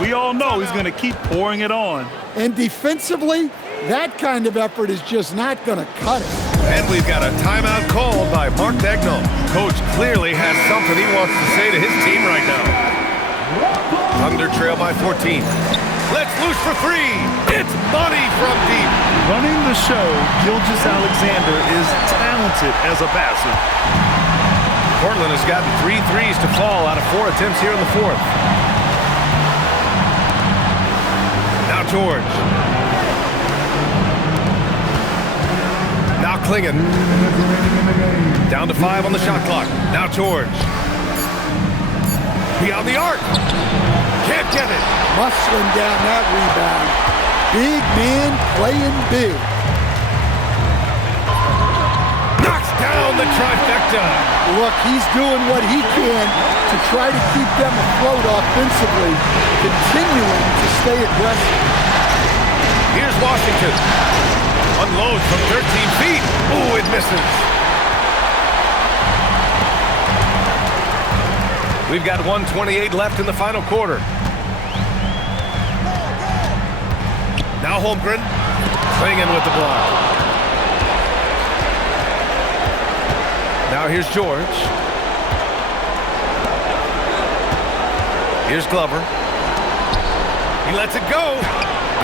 We all know he's going to keep pouring it on. And defensively, that kind of effort is just not going to cut it. And we've got a timeout called by Mark Daigneault. Coach clearly has something he wants to say to his team right now. Thunder trail by 14. Let's loose for three. It's money from deep. Running the show, Gilgeous-Alexander is talented as a passer. Portland has gotten 3 threes to fall out of 4 attempts here in the fourth. Now George. Now Klingon. Down to 5 on the shot clock. Now George. Beyond the arc. Can't get it. Muscling down that rebound. Big man playing big. Knocks down the trifecta. Look, he's doing what he can to try to keep them afloat offensively, continuing to stay aggressive. Here's Washington. Unloads from 13 feet. Ooh, it misses. We've got 1:28 left in the final quarter. Now Holmgren. Klingon with the block. Now here's George. Here's Glover. He lets it go.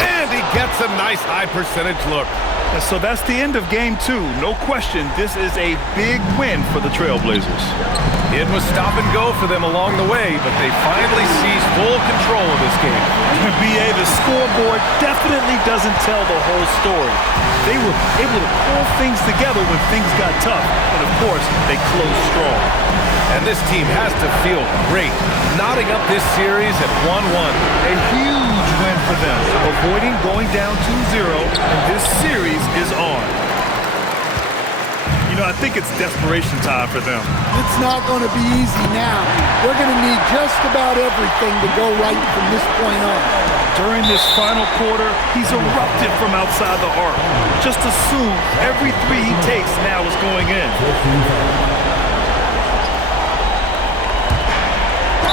And he gets a nice high percentage look. And so that's the end of game 2. No question, this is a big win for the Trailblazers. It was stop and go for them along the way, but they finally seized full control of this game. BA, the scoreboard definitely doesn't tell the whole story. They were able to pull things together when things got tough, and of course, they closed strong. And this team has to feel great, knotting up this series at 1-1. A huge win for them, avoiding going down 2-0, and this series is on. You know, I think it's desperation time for them. It's not going to be easy now. They're going to need just about everything to go right from this point on. During this final quarter, he's erupted from outside the arc. Just assume every three he takes now is going in.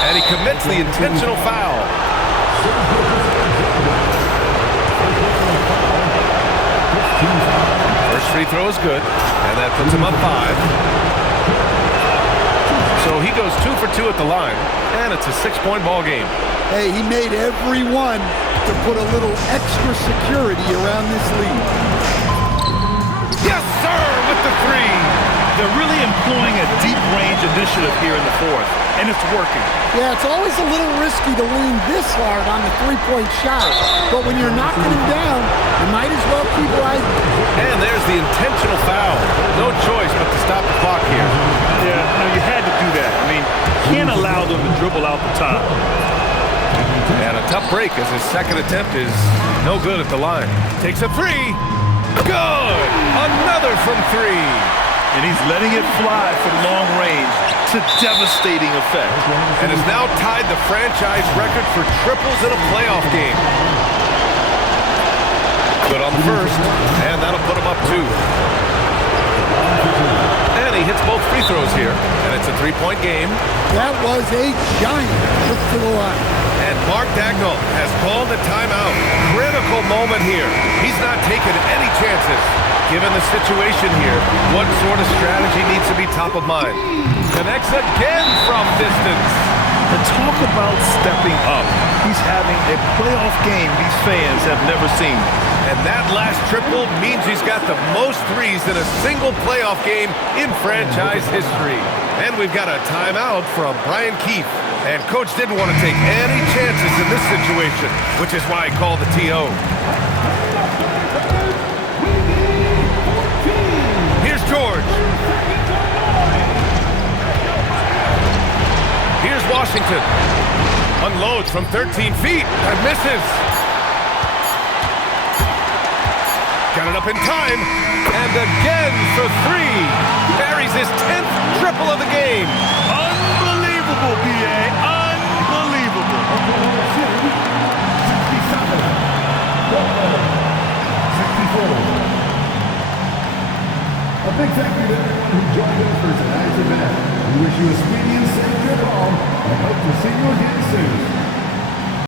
And he commits the intentional foul. First free throw is good, and that puts him up 5. So he goes 2 for 2 at the line, and it's a 6-point ball game. Hey, he made every one to put a little extra security around this lead. Yes, sir, with the 3. They're really employing a deep range initiative here in the fourth, and it's working. Yeah, it's always a little risky to lean this hard on the three-point shot, but when you're knocking him down, you might as well keep right. And there's the intentional foul. No choice but to stop the clock here. Yeah, no, you had to do that. I mean, you can't allow them to dribble out the top. And a tough break as his second attempt is no good at the line. Takes a 3. Good! Another from 3. And he's letting it fly from long range to devastating effect. And has now tied the franchise record for triples in a playoff game. Good on the first, and that'll put him up 2. And he hits both free throws here, and it's a 3-point game. That was a giant trip to the line. And Mark Daigneault has called a timeout. Critical moment here. He's not taking any chances. Given the situation here, what sort of strategy needs to be top of mind? Connects again from distance. And talk about stepping up. He's having a playoff game these fans have never seen. And that last triple means he's got the most threes in a single playoff game in franchise history. And we've got a timeout from Brian Keefe. And Coach didn't want to take any chances in this situation, which is why he called the TO. Here's George. Here's Washington. Unloads from 13 feet and misses. Got it up in time. And again for 3. Buries his 10th triple of the game. Unbelievable, BA. Unbelievable. A big thank you to everyone who joined us for tonight's event. We wish you a speedy and safe trip home and hope to see you again soon.